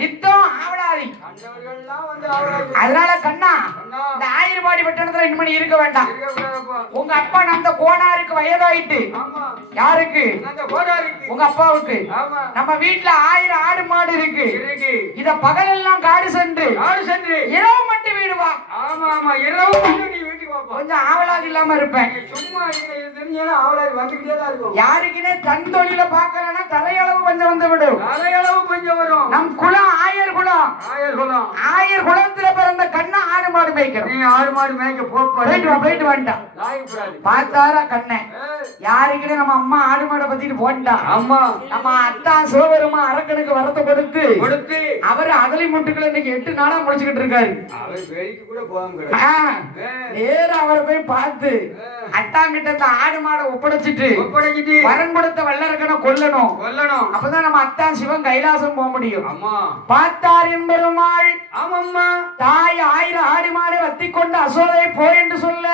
நித்தம் ஆவலாதி. அதனால கண்ணா இந்த ஆயிரபாடி பட்டணத்துல இனிமணி இருக்க வேண்டாம். உங்க அப்பா அந்த கோனாருக்கு வயதாயிட்டு. யாருக்கு? உங்க அப்பாவுக்கு. நம்ம வீட்டுல 1000 ஆடு மாடு இருக்கு. இத பகலெல்லாம் காடு சென்று இரவு மட்டும் வீடு வா. ஆமா ஆமா, இரவு மட்டும் நீ வீட்டுக்கு வா. கொஞ்சம் ஆவலாதி இல்லாம இருப்பேன். சும்மா தெரிஞ்சாலும் ஆவலாதி வந்துகிட்டே தான் இருக்கும். யாருக்குன்னே தன் தொழில பாக்கலன்னா தலையளவு கொஞ்சம் வந்து விடும். தலையளவு கொஞ்சம் வரும். நம் குலம் ஆயர் குலம். ஆயர் குலத்துல பிறந்த கண்ணா ஆடு மாடு மேய்க்கிறோம். நீ ஆடு மாடு மேய்க்க போயிட்டு வந்துட்டான். பார்த்தாரா கண்ணன் யாருக்குன்னே நம்ம அம்மா ஆடு மாடை பத்திட்டு போட்டான். அம்மா நம்ம அத்தா சிவபெருமா அரக்கனுக்கு வரத்தை கொடுத்து அவரு அகலி முட்டுக்களை இன்னைக்கு 8 நாளா முடிச்சுக்கிட்டு இருக்காரு. நேர அவரை போய் பார்த்து அத்தாங்கிட்ட இந்த ஆடு மாடை ஒப்படைச்சிட்டு வரன் கொடுத்த வல்லரக்கனை கொல்லணும். அப்பதான் நம்ம அத்தா சிவன் கைலாசம் போக முடியும். பார்த்தார் என்பெருமாள் தாய் 1000 ஆடு மாடு வத்தி கொண்டு அசோதை போய் என்று சொல்ல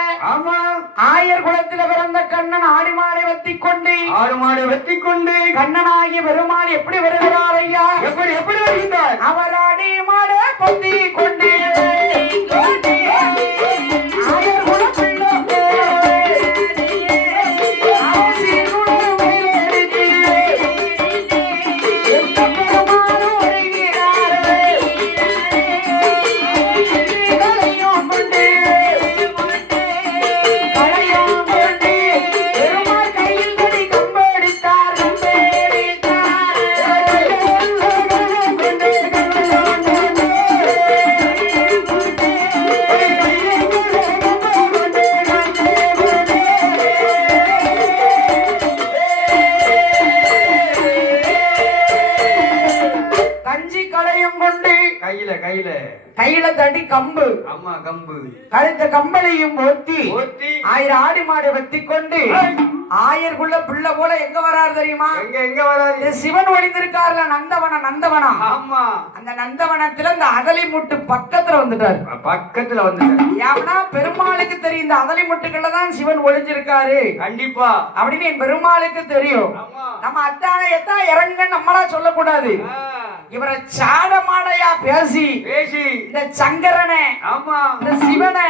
ஆயர் குலத்தில் பிறந்த கண்ணன் ஆடு மாடை வத்தி கொண்டு கண்ணனாகிய பெருமாள் எப்படி வருகிறார் ஐயா? எப்படி வருகிறார்? அவர் ஆடி மாடு பத்தி கொண்டு கையில தடி கம்பு. கழுத்த கம்பளையும் ஒத்தி 1000 ஆடு மாடு வத்தி கொண்டு ஆயர்குள்ள பிள்ளை போல எங்க வராரு தெரியுமா? எங்க வராரு? சிவன் ஒளிந்திருக்காருல நந்தவனம். அந்த நந்தவனத்துல இந்த அதலி முட்டு பக்கத்துல வந்துட்டாரு. ஏன்னா பெருமாளுக்கு தெரியும் இந்த அதலி முட்டுக்குள்ள தான் சிவன் ஒளிஞ்சிருக்காரு கண்டிப்பா அப்படின்னு என் பெருமாளுக்கு தெரியும். நம்ம அத்தான எத்தா இறங்க நம்மளா சொல்லக்கூடாது. இவரை சாடமாடையா பேசி இந்த சங்கரனை இந்த சிவனை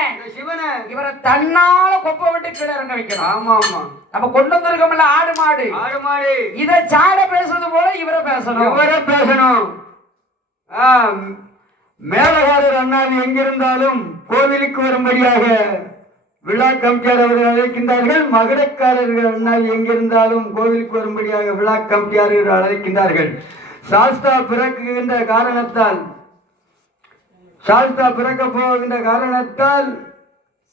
இவரை தன்னால கொப்ப விட்டு கீழே இறங்க வைக்கணும். நம்ம கொண்டு வந்திருக்கோம்ல ஆடு மாடு இத சாட பேசுறது போல இவரை பேசணும். மேலகாரர் அண்ணாவி எங்கிருந்தாலும் கோவிலுக்கு வரும்படியாக விழா கமிட்டியார் அவர்கள் அழைக்கின்றார்கள். மகுடக்காரர்கள் அண்ணாவி எங்கிருந்தாலும் கோவிலுக்கு வரும்படியாக விழா கமிட்டியார்கள் அழைக்கின்றார்கள். சாஸ்தா பிறக்குகின்ற காரணத்தால்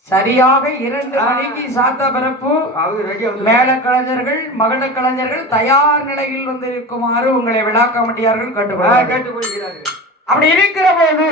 சரியாக 2 மணிக்கு சாத்தா பிறப்பு. மேல கலைஞர்கள் மகள கலைஞர்கள் தயார் நிலையில் வந்து இருக்குமாறு உங்களை விழா கமிட்டியார்கள் கேட்டுக்கொள்கிறார்கள். அப்படி இருக்கிற போது